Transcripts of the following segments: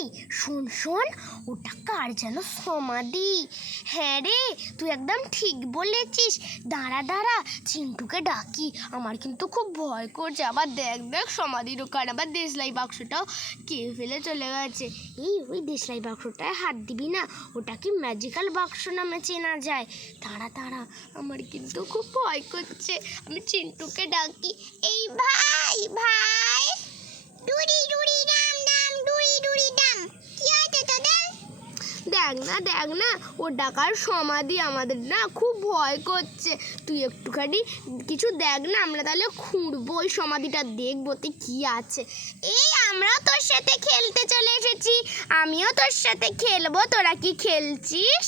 এই শোন শোন, ওটা কার যেন সমাধি। হ্যাঁ রে, তুই একদম ঠিক বলেছিস। দাঁড়া দাঁড়া, চিন্টুকে ডাকি। আমার কিন্তু খুব ভয় করছে। আবার দেখ দেখ সমাধির ওখানে আবার দেশলাই বাক্সটাও কে ফেলে চলে গেছে। এই ওই দেশলাই বাক্সটায় হাত দিবি না, ওটা কি ম্যাজিক্যাল বাক্স নামে চেনা যায়। দাঁড়া দাঁড়া, আমার কিন্তু খুব ভয় করছে। আমি চিন্টুকে ডাকি, এই ভাই ভাই, ডুরি ডুরি ডাম ডাম, ডুরি ডুরি ডাম। কি হয়েছে তোদের? দেখ না ও ডাকার সমাধি। আমাদের না খুব ভয় করছে। তুই একটুখানি কিছু দেখ না, আমরা তাহলে খুঁড়বো ওই সমাধিটা, দেখবো তুই কি আছে। এই আমরাও তোর সাথে খেলতে চলে এসেছি। আমিও তোর সাথে খেলবো। তোরা কি খেলছিস?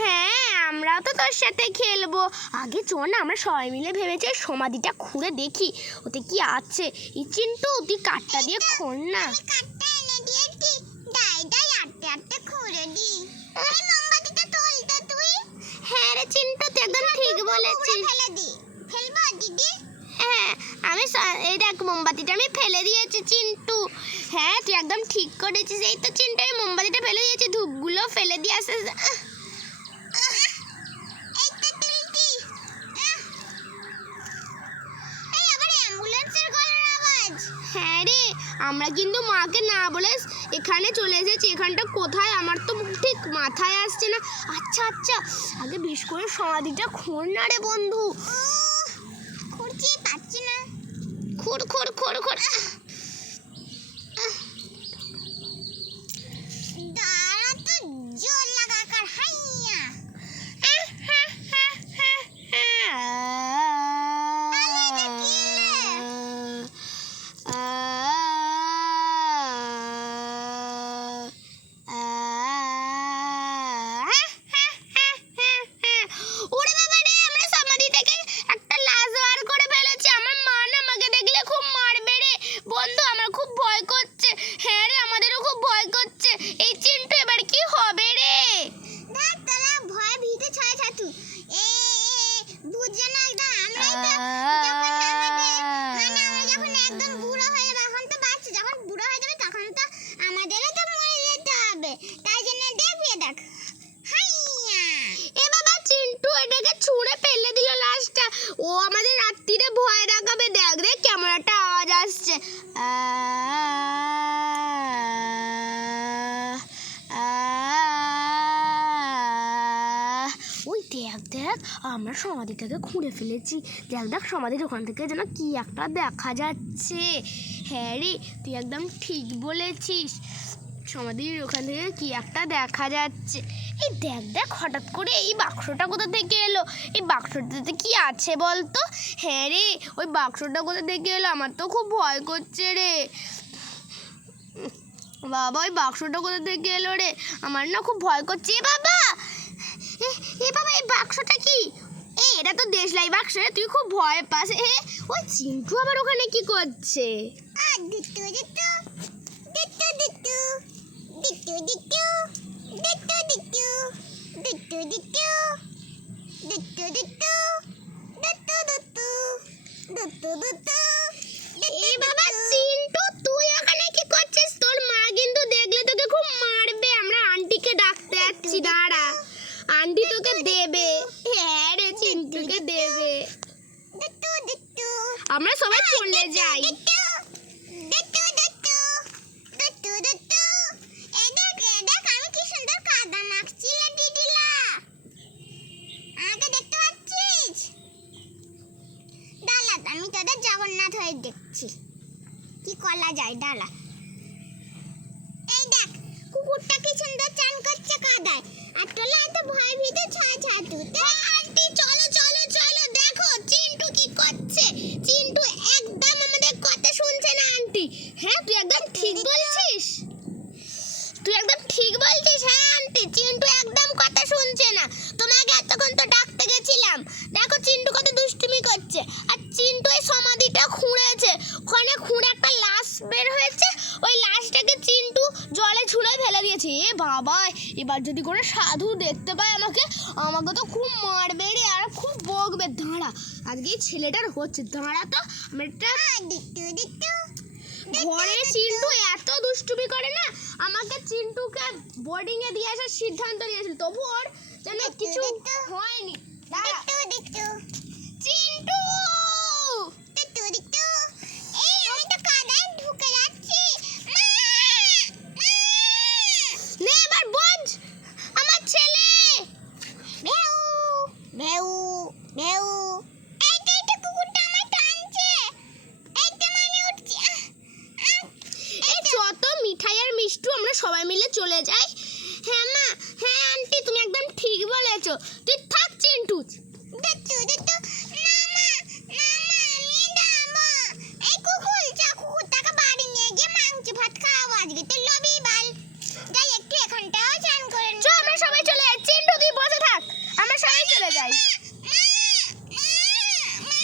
হ্যাঁ, আমরাও তো তোর সাথে খেলবো। আগে চল না, আমরা সবাই মিলে ভেবেছি সমাধিটা খুঁড়ে দেখি ওতে কি আছে। এই চিন্টু, তুই কাঠটা দিয়ে খোঁড় না। কাঠটা এনে দিয়েছি, দাই দাই আটতে আটতে খুঁড়ে দি। এই মোমবাতিটা তোল তো তুই। হ্যাঁ রে চিন্টু, তুই একদম ঠিক বলেছিস। ফেলে দি। ফেলবো দিদি? হ্যাঁ, আমি এই দেখ মোমবাতিটা আমি ফেলে দিয়েছি চিন্টু। হ্যাঁ, তুই একদম ঠিক করেছিস। এই তো চিন্টু, আমি মোমবাতিটা ফেলে দিয়েছি, ধূপগুলো ফেলে দিয়ে আসে। হ্যাঁ রে, আমরা কিন্তু মাকে না বলে এখানে চলে এসেছি। এখানটা কোথায় আমার তো ঠিক মাথায় আসছে না। আচ্ছা আচ্ছা, আগে বেশ করে সমাধিটা খোঁড় না রে বন্ধু। খুঁড়ছি, পাচ্ছি না। খোঁড় খোঁড় খোঁড় খোঁড়। দাঁড়া তো, জোর লাগা কর। হাইয়া ও আমাদের রাত্রিরে ভয় দেখাবে। দেখ রে কেমন একটা আওয়াজ আসছে। ওই দেখ দেখ, আমরা সমাধিটাকে খুঁড়ে ফেলেছি। দেখ দেখ সমাধির ওখান থেকে যেন কি একটা দেখা যাচ্ছে। হ্যাঁ রে, তুই একদম ঠিক বলেছিস। সমাধির ওখান থেকে কি একটা দেখা যাচ্ছে। এই দেখ দেখ, হঠাৎ করে এই বাক্সটা কোথা থেকে এলো? এই বাক্সটাতে কি আছে বলতো? হ্যাঁ রে, ওই বাক্সটা কোথা থেকে এলো? আমার তো খুব ভয় করছে রে বাবা। ওই বাক্সটা কোথা থেকে এলো রে? আমার না খুব ভয় করছে। এ বাবা, এই বাক্সটা কি? এটা তো দেশলাই বাক্স। তুই খুব ভয় পাস। ওই চিন্টু আবার ওখানে কি করছে? এই বাবা চিন্টু, তুই এখানে কি করছিস? তোর মা কিন্তু দেখলে তোকে খুব মারবে। আমরা আন্টিকে ডাকতে যাচ্ছি, দাঁড়া। আন্টি তোকে দেবে। হ্যাঁ রে, চিন্টুকে দেবে। আমরা সবাই চলে যাই। আমি তোদের জগন্নাথ হয়ে দেখছি কি করা যায়। ডালা, এই দেখ কুকুরটা কি সুন্দর চান করছে কাদায়। আর তোলা এত ভয় ভীতে ছাড় তুই। আন্টি চলো চলো চলো, দেখো চিন্টু কি করছে। চিন্টু একদম আমাদের কথা শুনছে না আন্টি। হ্যাঁ, তুই একদম ঠিক বলছিস। হ্যাঁ আন্টি, চিন্টু একদম কথা শুনছে না। তোমাকে এতক্ষণ তো ডাকতে গেছিলাম। দেখো চিন্টু কত দুষ্টুমি করছে। আর চিন্টু এই সমাধিটা খুঁড়েছে, ওখানে খুঁড়ে একটা লাশ বের হয়েছে। ওই লাশটাকে চিন্টু জলে ছুঁড়ে ফেলে দিয়েছে। এ বাবা, এবার যদি কোনো সাধু দেখতে পায় আমাকে তো খুব মারবে রে, আর খুব বকবে। দাঁড়া, আজকে এই ছেলেটার হচ্ছে। দাঁড়া তো, আমি একটা ঘরে চিন্টু এত দুষ্টুমি করে না, আমাকে চিন্টুকে বোর্ডিং এ দিয়ে আসার সিদ্ধান্ত নিয়েছিল, তবু ওর যেন কিছু হয়নি। চিন্টু আমি তো কাদায় ঢুকে যাচ্ছি। নে এবার বোঝ আমার ছেলে। বেউ বেউ বেউ, এইটা কুকুরটা আমায় টানছে, এইটা মানে উঠছে। এই যত মিঠাই আর মিষ্টু আমরা সবাই মিলে চলে যাই। হ্যাঁ মা, হ্যাঁ আন্টি, তুমি একদম ঠিক বলেছো। তুই থাক চিন্টু। দেখতো